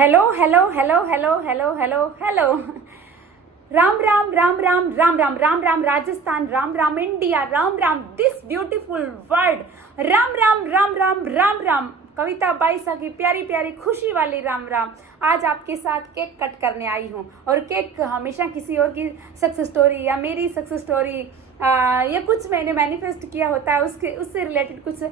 Hello hello hello hello hello hello hello. Ram Ram Ram Ram Ram Ram Ram Ram Rajasthan, Ram Ram India, Ram Ram this beautiful world, Ram Ram Ram Ram Ram Ram. Kavita by सा की प्यारी प्यारी खुशी वाली राम राम। आज आपके साथ केक कट करने आई हूँ और केक हमेशा किसी और की सक्सेस स्टोरी या मेरी सक्सेस स्टोरी या कुछ मैंने मैनिफेस्ट किया होता है उससे रिलेटेड कुछ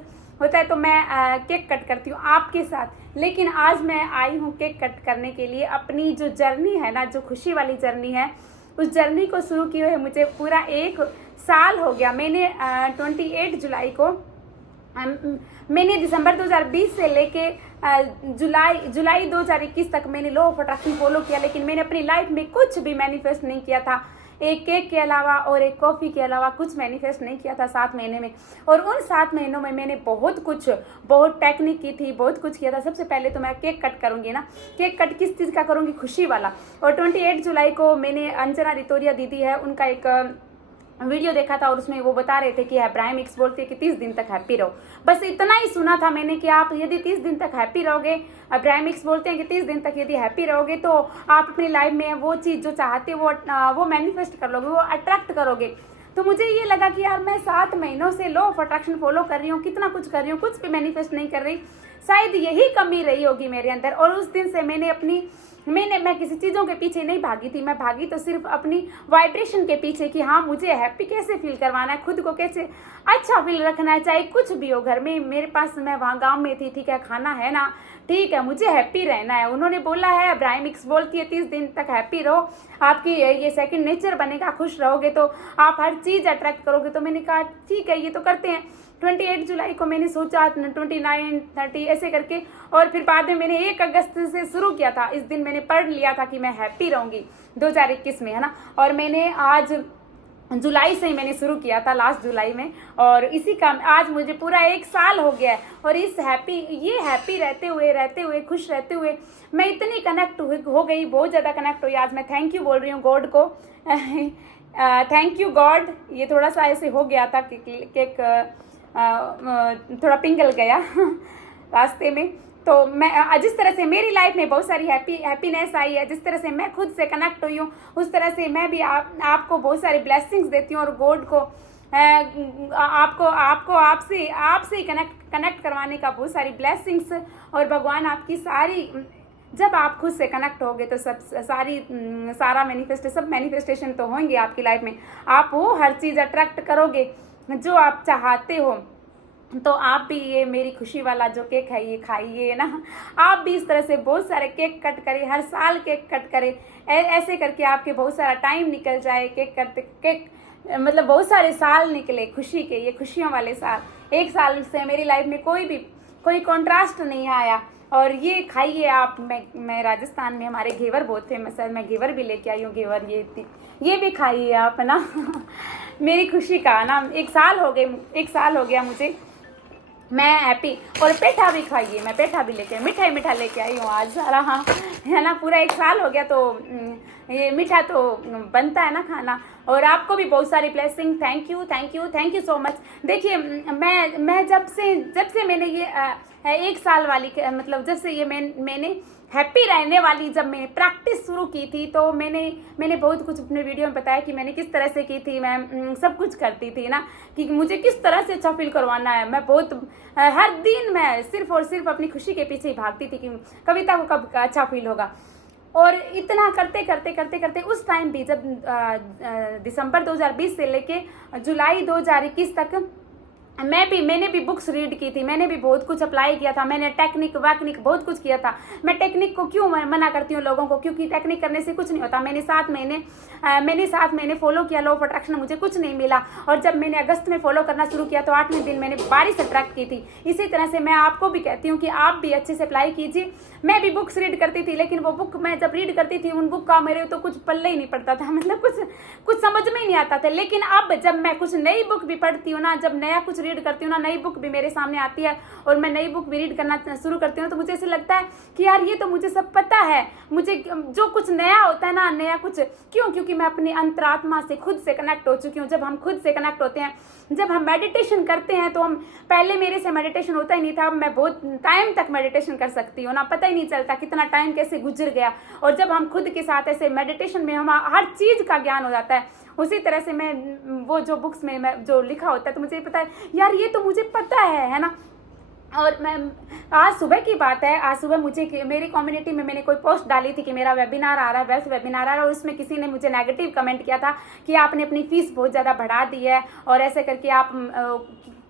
होता है तो मैं केक कट करती हूँ आपके साथ। लेकिन आज मैं आई हूँ केक कट करने के लिए। अपनी जो जर्नी है ना, जो खुशी वाली जर्नी है, उस जर्नी को शुरू किए हुए मुझे पूरा 1 साल हो गया। मैंने 28 जुलाई को मैंने दिसंबर 2020 से लेके जुलाई 2021 तक मैंने लॉ ऑफ अट्रैक्शन फॉलो किया। लेकिन मैंने अपनी लाइफ में कुछ भी मैनिफेस्ट नहीं किया था, एक केक के अलावा और एक कॉफ़ी के अलावा कुछ मैनिफेस्ट नहीं किया था 7 महीने में। और उन 7 महीनों में मैंने बहुत टेक्निक की थी, बहुत कुछ किया था। सबसे पहले तो मैं केक कट करूँगी ना, केक कट किस चीज़ का करूँगी, खुशी वाला। और 28 जुलाई को मैंने अंजना रितोरिया दीदी है, उनका एक वीडियो देखा था और उसमें वो बता रहे थे कि अब्राहम हिक्स बोलती है कि 30 दिन तक हैप्पी रहो। बस इतना ही सुना था मैंने कि आप यदि 30 दिन तक हैप्पी रहोगे, अब्राहम हिक्स बोलते हैं कि 30 दिन तक यदि हैप्पी रहोगे तो आप अपनी लाइफ में वो चीज़ जो चाहते हो वो मैनिफेस्ट कर लोगे, वो अट्रैक्ट करोगे। तो मुझे ये लगा कि यार मैं 7 महीनों से लॉ ऑफ अट्रैक्शन फॉलो कर रही हूँ, कितना कुछ कर रही हूँ, कुछ भी मैनिफेस्ट नहीं कर रही, शायद यही कमी रही होगी मेरे अंदर। और उस दिन से मैं किसी चीज़ों के पीछे नहीं भागी थी, मैं भागी तो सिर्फ अपनी वाइब्रेशन के पीछे कि हाँ मुझे हैप्पी कैसे फील करवाना है, खुद को कैसे अच्छा फील रखना है, चाहे कुछ भी हो। घर में मेरे पास, मैं वहाँ गांव में थी, ठीक है, खाना है ना, ठीक है, मुझे हैप्पी रहना है। उन्होंने बोला है, अब्राहम हिक्स बोलती है 30 दिन तक हैप्पी रहो, आपकी ये सेकंड नेचर बनेगा, खुश रहोगे तो आप हर चीज़ अट्रैक्ट करोगे। तो मैंने कहा ठीक है, ये तो करते हैं। 28 जुलाई को मैंने सोचा, 29, 30 ऐसे करके, और फिर बाद में मैंने 1 अगस्त से शुरू किया था। इस दिन मैंने पढ़ लिया था कि मैं हैप्पी रहूँगी 2021 में, है ना। और मैंने आज जुलाई से ही मैंने शुरू किया था, लास्ट जुलाई में, और इसी का आज मुझे पूरा 1 साल हो गया है। और इस हैप्पी रहते हुए खुश रहते हुए मैं इतनी कनेक्ट हो गई, बहुत ज़्यादा कनेक्ट हुई। आज मैं थैंक यू बोल रही हूँ गॉड को। Thank you God. ये थोड़ा सा ऐसे हो गया था कि केक थोड़ा पिघल गया रास्ते में। तो मैं जिस तरह से मेरी लाइफ में बहुत सारी हैप्पीनेस आई है, जिस तरह से मैं खुद से कनेक्ट हुई हूँ, उस तरह से मैं भी आपको बहुत सारी ब्लेसिंग्स देती हूँ। और गॉड को आपको आपसे ही कनेक्ट करवाने का बहुत सारी ब्लेसिंग्स। और भगवान आपकी सारी, जब आप खुद से कनेक्ट होगे तो सारा मैनिफेस्टेशन तो होंगे आपकी लाइफ में। आप वो हर चीज़ अट्रैक्ट करोगे जो आप चाहते हो। तो आप भी ये मेरी खुशी वाला जो केक है ये खाइए ना। आप भी इस तरह से बहुत सारे केक कट करें, हर साल केक कट करें, ऐसे करके आपके बहुत सारा टाइम निकल जाए केक मतलब बहुत सारे साल निकले खुशी के, ये खुशियों वाले साल। 1 साल से मेरी लाइफ में कोई कॉन्ट्रास्ट नहीं आया। और ये खाइए आप। मैं राजस्थान में हमारे घेवर बहुत फेमस है, मैं घेवर भी लेके आई हूँ। घेवर ये भी खाइए आप ना। मेरी खुशी का ना 1 साल हो गया मुझे, मैं हैप्पी। और पेठा भी खाइए, मैं पेठा भी लेके मीठा लेके आई हूँ आज सारा, हाँ, है ना। पूरा 1 साल हो गया तो ये मीठा तो बनता है ना खाना। और आपको भी बहुत सारी blessing. Thank you so much. देखिए मैं जब से मैंने ये 1 साल वाली, मतलब जब से ये मैंने हैप्पी रहने वाली जब मैंने प्रैक्टिस शुरू की थी, तो मैंने बहुत कुछ अपने वीडियो में बताया कि मैंने किस तरह से की थी। मैं सब कुछ करती थी ना, कि मुझे किस तरह से अच्छा फील करवाना है। मैं हर दिन मैं सिर्फ और सिर्फ अपनी खुशी के पीछे ही भागती थी कि कविता को कब अच्छा फील होगा। और इतना करते उस टाइम भी, जब दिसंबर 2020 से लेके जुलाई 2021 तक मैंने भी बुक्स रीड की थी, मैंने भी बहुत कुछ अप्लाई किया था। मैंने टेक्निक बहुत कुछ किया था। मैं टेक्निक को क्यों मना करती हूँ लोगों को, क्योंकि टेक्निक करने से कुछ नहीं होता। मैंने 7 महीने फॉलो किया लॉ ऑफ अट्रैक्शन, मुझे कुछ नहीं मिला। और जब मैंने अगस्त में फॉलो करना शुरू किया तो 8वें दिन मैंने बारिश अट्रैक्ट की थी। इसी तरह से मैं आपको भी कहती हूँ कि आप भी अच्छे से अप्लाई कीजिए। मैं भी बुक्स रीड करती थी, लेकिन वो बुक मैं जब रीड करती थी, उन बुक का मेरे तो कुछ पल्ले ही नहीं पड़ता था, मतलब कुछ समझ में ही नहीं आता था। लेकिन अब जब मैं कुछ नई बुक भी पढ़ती हूँ ना, जब नया कुछ रीड करती हूँ ना, नई बुक भी मेरे सामने आती है और मैं नई बुक भी रीड करना शुरू करती हूँ, तो मुझे ऐसे लगता है कि यार ये तो मुझे सब पता है, मुझे जो कुछ नया होता है ना, नया कुछ क्यों, क्योंकि मैं अपनी अंतरात्मा से खुद से कनेक्ट हो चुकी हूँ। जब हम खुद से कनेक्ट होते हैं, जब हम मेडिटेशन करते हैं, तो हम पहले मेरे से मेडिटेशन होता ही नहीं था, मैं बहुत टाइम तक मेडिटेशन कर सकती हूँ ना, पता ही नहीं चलता कितना टाइम कैसे गुजर गया। और जब हम खुद के साथ ऐसे मेडिटेशन में हम हर चीज़ का ज्ञान हो जाता है। उसी तरह से मैं वो जो बुक्स में मैं जो लिखा होता है तो मुझे पता है यार ये तो मुझे पता है ना। और मैं आज सुबह की बात है, आज सुबह मुझे मेरी कम्युनिटी में मैंने कोई पोस्ट डाली थी कि मेरा वेबिनार आ रहा है, वेल्थ वेबिनार आ रहा है, और उसमें किसी ने मुझे नेगेटिव कमेंट किया था कि आपने अपनी फीस बहुत ज़्यादा बढ़ा दी है और ऐसे करके आप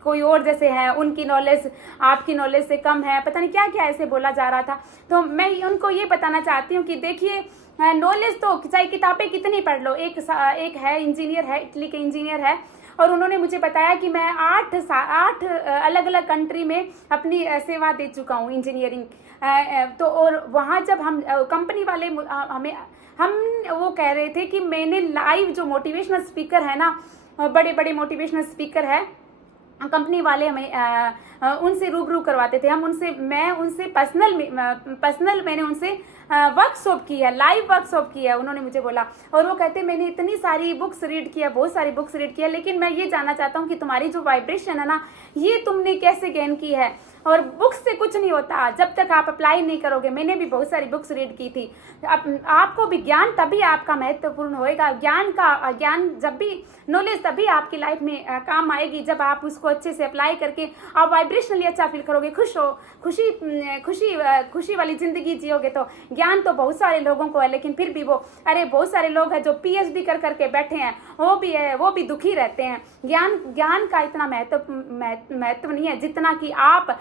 कोई और जैसे हैं उनकी नॉलेज आपकी नॉलेज से कम है, पता नहीं क्या क्या ऐसे बोला जा रहा था। तो मैं उनको ये बताना चाहती हूँ कि देखिए नॉलेज तो चाहे किताबें कितनी पढ़ लो, एक है इंजीनियर है, इटली के इंजीनियर है, और उन्होंने मुझे बताया कि मैं 8 अलग अलग कंट्री में अपनी सेवा दे चुका हूँ इंजीनियरिंग। तो और वहाँ जब हम कंपनी वाले हम वो कह रहे थे कि मैंने लाइव जो मोटिवेशनल स्पीकर है ना, बड़े बड़े मोटिवेशनल स्पीकर है, कंपनी वाले हमें उनसे रूबरू करवाते थे, मैं उनसे पर्सनल मैंने उनसे वर्कशॉप की है, लाइव वर्कशॉप की है, उन्होंने मुझे बोला। और वो कहते मैंने इतनी सारी बुक्स रीड किया, बहुत सारी बुक्स रीड किया, लेकिन मैं ये जानना चाहता हूँ कि तुम्हारी जो वाइब्रेशन है ना, ये तुमने कैसे गेन की है। और बुक्स से कुछ नहीं होता जब तक आप अप्लाई नहीं करोगे। मैंने भी बहुत सारी बुक्स रीड की थी। आपको भी ज्ञान तभी आपका महत्वपूर्ण होएगा, ज्ञान जब भी नॉलेज तभी आपकी लाइफ में काम आएगी जब आप उसको अच्छे से अप्लाई करके आप वाइब्रेशनली अच्छा फील करोगे, खुशी वाली जिंदगी जियोगे। तो ज्ञान तो बहुत सारे लोगों को है, लेकिन फिर भी बहुत सारे लोग हैं जो पीएचडी कर करके बैठे हैं, वो भी दुखी रहते हैं। ज्ञान का इतना महत्व नहीं है जितना कि आप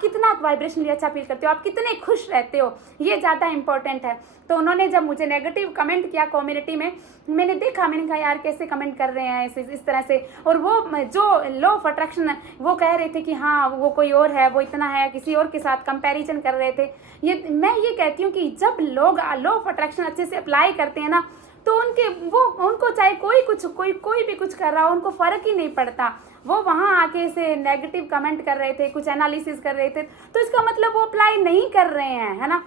कितना वाइब्रेशनली अच्छा फील करते हो, आप कितने खुश रहते हो, ये ज़्यादा इंपॉर्टेंट है। तो उन्होंने जब मुझे नेगेटिव कमेंट किया कम्युनिटी में, मैंने कहा यार कैसे कमेंट कर रहे हैं इस तरह से। और वो जो लॉ ऑफ अट्रैक्शन वो कह रहे थे कि हाँ वो कोई और है, वो इतना है, किसी और के साथ कंपैरिजन कर रहे थे। मैं ये कहती हूँ कि जब लोग लॉ ऑफ अट्रैक्शन अच्छे से अप्लाई करते हैं ना, तो उनको चाहे कोई भी कुछ कर रहा हो, उनको फर्क ही नहीं पड़ता। वो वहाँ आके से नेगेटिव कमेंट कर रहे थे, कुछ एनालिसिस कर रहे थे, तो इसका मतलब वो अप्लाई नहीं कर रहे हैं, है ना।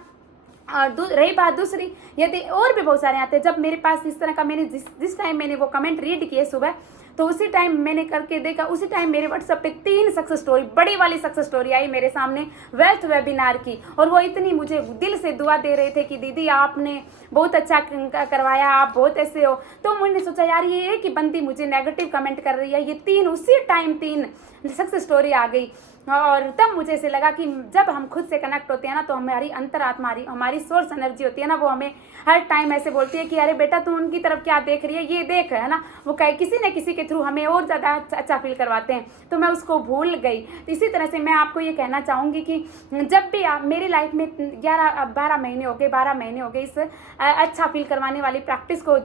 और रही बात दूसरी, यदि और भी बहुत सारे आते हैं, जब मेरे पास इस तरह का मैंने जिस टाइम मैंने वो कमेंट रीड किए सुबह, तो उसी टाइम मैंने करके देखा, उसी टाइम मेरे व्हाट्सएप पे 3 सक्सेस स्टोरी, बड़ी वाली सक्सेस स्टोरी आई मेरे सामने वेल्थ वेबिनार की। और वो इतनी मुझे दिल से दुआ दे रहे थे कि दीदी आपने बहुत अच्छा करवाया, आप बहुत ऐसे हो। तो मैंने सोचा यार ये एक ही बंदी मुझे नेगेटिव कमेंट कर रही है, ये उसी टाइम 3 सक्सेस स्टोरी आ गई। और तब मुझे ऐसे लगा कि जब हम खुद से कनेक्ट होते हैं ना, तो हमारी अंतरात्मा, हमारी सोर्स एनर्जी होती है ना, वो हमें हर टाइम ऐसे बोलती है कि अरे बेटा तू उनकी तरफ क्या देख रही है, ये देख, है ना। वो किसी न किसी के थ्रू हमें और ज़्यादा अच्छा फील करवाते हैं। तो मैं उसको भूल गई। इसी तरह से मैं आपको ये कहना चाहूँगी कि जब भी आप मेरी लाइफ में 12 महीने हो गए इस अच्छा फील करवाने वाली प्रैक्टिस को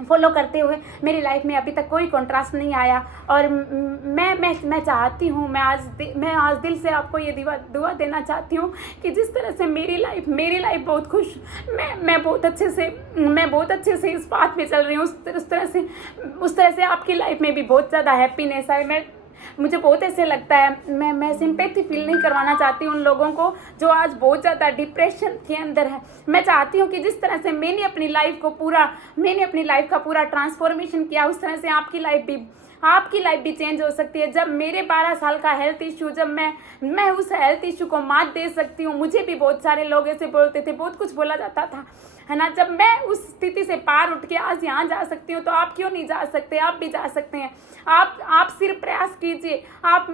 फॉलो करते हुए, मेरी लाइफ में अभी तक कोई कंट्रास्ट नहीं आया। और मैं चाहती हूँ, मैं आज दिल से आपको ये दुआ देना चाहती हूँ कि जिस तरह से मेरी लाइफ बहुत खुश, मैं बहुत अच्छे से इस बात में चल रही हूँ, उस तरह से आपकी लाइफ में भी बहुत ज़्यादा हैप्पीनेस है। मुझे बहुत ऐसे लगता है, मैं सिंपैथी फील नहीं करवाना चाहती उन लोगों को जो आज बहुत ज़्यादा डिप्रेशन के अंदर है। मैं चाहती हूँ कि जिस तरह से मैंने अपनी लाइफ का पूरा ट्रांसफॉर्मेशन किया, उस तरह से आपकी लाइफ भी चेंज हो सकती है। जब मेरे 12 साल का हेल्थ इशू, जब मैं उस हेल्थ इशू को मात दे सकती हूँ, मुझे भी बहुत सारे लोग ऐसे बोलते थे, बहुत कुछ बोला जाता था, है ना। जब मैं उस स्थिति से पार उठ के आज यहाँ जा सकती हूँ, तो आप क्यों नहीं जा सकते? आप भी जा सकते हैं। आप सिर्फ प्रयास कीजिए। आप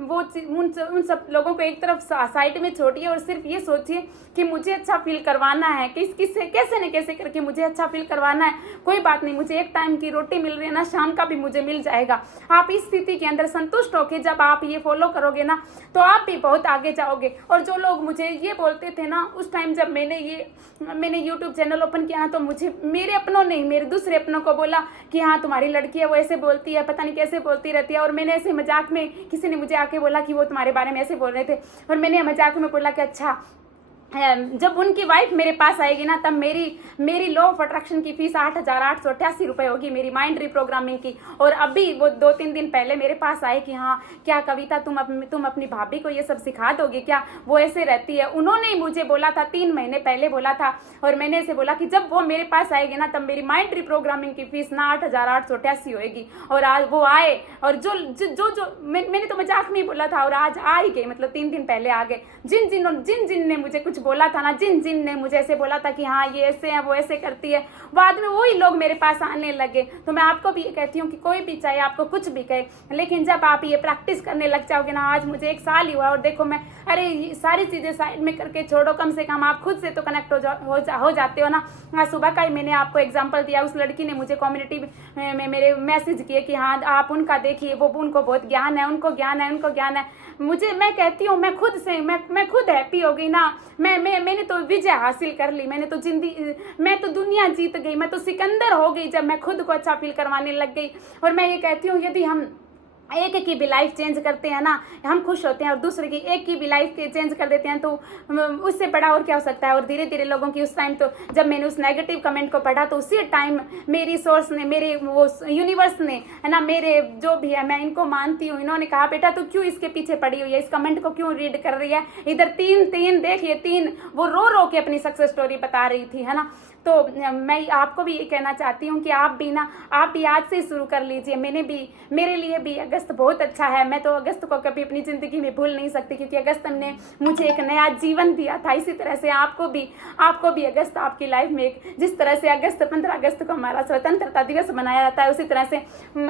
वो उन सब लोगों को एक तरफ साइड में छोड़िए और सिर्फ ये सोचिए कि मुझे अच्छा फील करवाना है, किससे कैसे न कैसे करके मुझे अच्छा फील करवाना है। कोई बात नहीं, मुझे एक टाइम की रोटी मिल रही है ना, शाम का भी मुझे मिल जाएगा। आप इस स्थिति के अंदर संतुष्ट होकर जब आप ये फॉलो करोगे ना, तो आप भी बहुत आगे जाओगे। और जो लोग मुझे ये बोलते थे ना, उस टाइम जब मैंने यूट्यूब चैनल ओपन किया, तो मुझे मेरे अपनों ने मेरे दूसरे अपनों को बोला कि हाँ तुम्हारी लड़की है, वो ऐसे बोलती है, पता नहीं कैसे बोलती रहती है। और मैंने ऐसे मजाक में, किसी ने मुझे आके बोला कि वो तुम्हारे बारे में ऐसे बोल रहे थे, और मैंने मजाक में बोला कि अच्छा जब उनकी वाइफ मेरे पास आएगी ना, तब मेरी लॉ ऑफ अट्रैक्शन की फीस 8,888 रुपये होगी, मेरी माइंड रिप्रोग्रामिंग की। और अभी वो 2-3 दिन पहले मेरे पास आए कि हाँ क्या कविता तुम अपनी भाभी को ये सब सिखा दोगे क्या, वो ऐसे रहती है। उन्होंने ही मुझे बोला था, 3 महीने पहले बोला था, और मैंने ऐसे बोला कि जब वो मेरे पास आएगी ना, तब मेरी माइंड रिप्रोग्रामिंग की फीस ना 8,888 होएगी। और आज वो आए, और मैंने तो मजाक में ही बोला था, और आज आ ही गए, मतलब 3 दिन पहले आ गए। जिन ने मुझे कुछ बोला था ना, जिन ने मुझे ऐसे बोला था कि हाँ ये ऐसे है, वो ऐसे करती है, बाद में वही लोग मेरे पास आने लगे। तो मैं आपको भी ये कहती हूँ कि कोई भी चाहे आपको कुछ भी कहे, लेकिन जब आप ये प्रैक्टिस करने लग जाओगे ना, आज मुझे 1 साल ही हुआ, और देखो मैं, अरे ये सारी चीज़ें साइड में करके छोड़ो, कम से कम आप खुद से तो कनेक्ट हो जाते हो ना। हाँ, सुबह का ही मैंने आपको एग्जाम्पल दिया, उस लड़की ने मुझे कम्युनिटी में मेरे मैसेज किए कि हाँ आप उनका देखिए, वो उनको बहुत ज्ञान है, उनको ज्ञान है। मैं कहती हूँ, मैं खुद हैप्पी हो गई ना। मैंने तो विजय हासिल कर ली, मैं तो दुनिया जीत गई, मैं तो सिकंदर हो गई जब मैं खुद को अच्छा फील करवाने लग गई। और मैं ये कहती हूँ, यदि हम एक की भी लाइफ चेंज करते हैं ना, हम खुश होते हैं, और दूसरे की एक की भी लाइफ चेंज कर देते हैं, तो उससे बड़ा और क्या हो सकता है। और धीरे धीरे लोगों की, उस टाइम तो जब मैंने उस नेगेटिव कमेंट को पढ़ा, तो उसी टाइम मेरी सोर्स ने, मेरे वो यूनिवर्स ने, है ना, मेरे जो भी है, मैं इनको मानती हूँ, इन्होंने कहा बेटा तू क्यों इसके पीछे पड़ी हुई है, इस कमेंट को क्यों रीड कर रही है, इधर 3 देखिए 3 वो रो के अपनी सक्सेस स्टोरी बता रही थी, है ना। तो मैं आपको भी ये कहना चाहती हूँ कि आप भी आज से शुरू कर लीजिए। मेरे लिए भी अगस्त बहुत अच्छा है। मैं तो अगस्त को कभी अपनी ज़िंदगी में भूल नहीं सकती, क्योंकि अगस्त ने मुझे एक नया जीवन दिया था। इसी तरह से आपको भी अगस्त आपकी लाइफ में जिस तरह से 15 अगस्त को हमारा स्वतंत्रता दिवस मनाया जाता है, उसी तरह से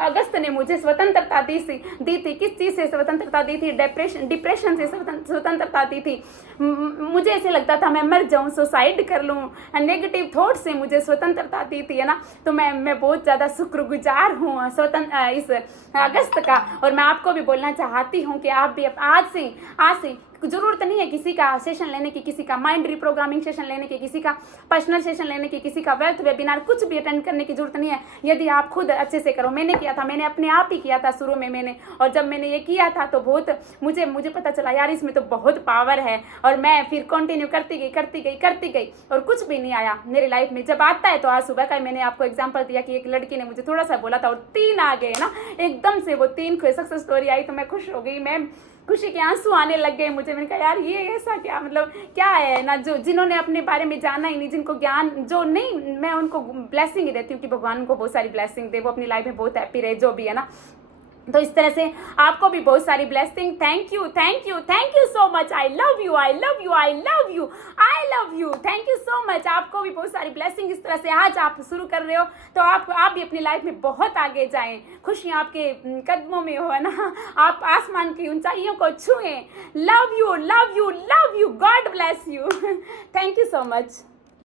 अगस्त ने मुझे स्वतंत्रता दी थी। किस चीज़ से स्वतंत्रता दी थी? डिप्रेशन से स्वतंत्रता दी थी। मुझे ऐसे लगता था मैं मर जाऊँ, सुसाइड कर लूँ, नेगेटिव थॉट से मुझे स्वतंत्रता दी थी, है ना। तो मैं बहुत ज़्यादा शुक्रगुजार हूँ इस अगस्त का। और मैं आपको भी बोलना चाहती हूँ कि आप भी आज से जरूरत नहीं है किसी का सेशन लेने की, किसी का माइंड रिप्रोग्रामिंग सेशन लेने की, किसी का पर्सनल सेशन लेने की, किसी का वेल्थ वेबिनार, कुछ भी अटेंड करने की जरूरत नहीं है। यदि आप खुद अच्छे से करो, मैंने किया था, मैंने अपने आप ही किया था शुरू में और जब मैंने ये किया था तो बहुत मुझे पता चला यार इसमें तो बहुत पावर है। और मैं फिर कंटिन्यू करती गई और कुछ भी नहीं आया मेरी लाइफ में। जब आता है तो आज सुबह का मैंने आपको एग्जाम्पल दिया कि एक लड़की ने मुझे थोड़ा सा बोला था और 3 आ गए ना, एकदम से वो 3 सक्सेस स्टोरी आई तो मैं खुश हो गई, मैं खुशी के आंसू आने लग गए मुझे। मैंने कहा यार ये ऐसा क्या, मतलब क्या है ना, जो जिन्होंने अपने बारे में जाना ही नहीं, जिनको ज्ञान जो नहीं, मैं उनको ब्लेसिंग ही देती हूँ कि भगवान उनको बहुत सारी ब्लेसिंग दे, वो अपनी लाइफ में बहुत हैप्पी रहे, जो भी है ना। तो इस तरह से आपको भी बहुत सारी blessing. Thank you so much. I love you. Thank you so much. आपको भी बहुत सारी ब्लेसिंग। इस तरह से आज आप शुरू कर रहे हो तो आप भी अपनी लाइफ में बहुत आगे जाएं, खुशियाँ आपके कदमों में हो, है ना, आप आसमान की ऊंचाइयों को छुएं। Love you. God bless you. Thank you so much.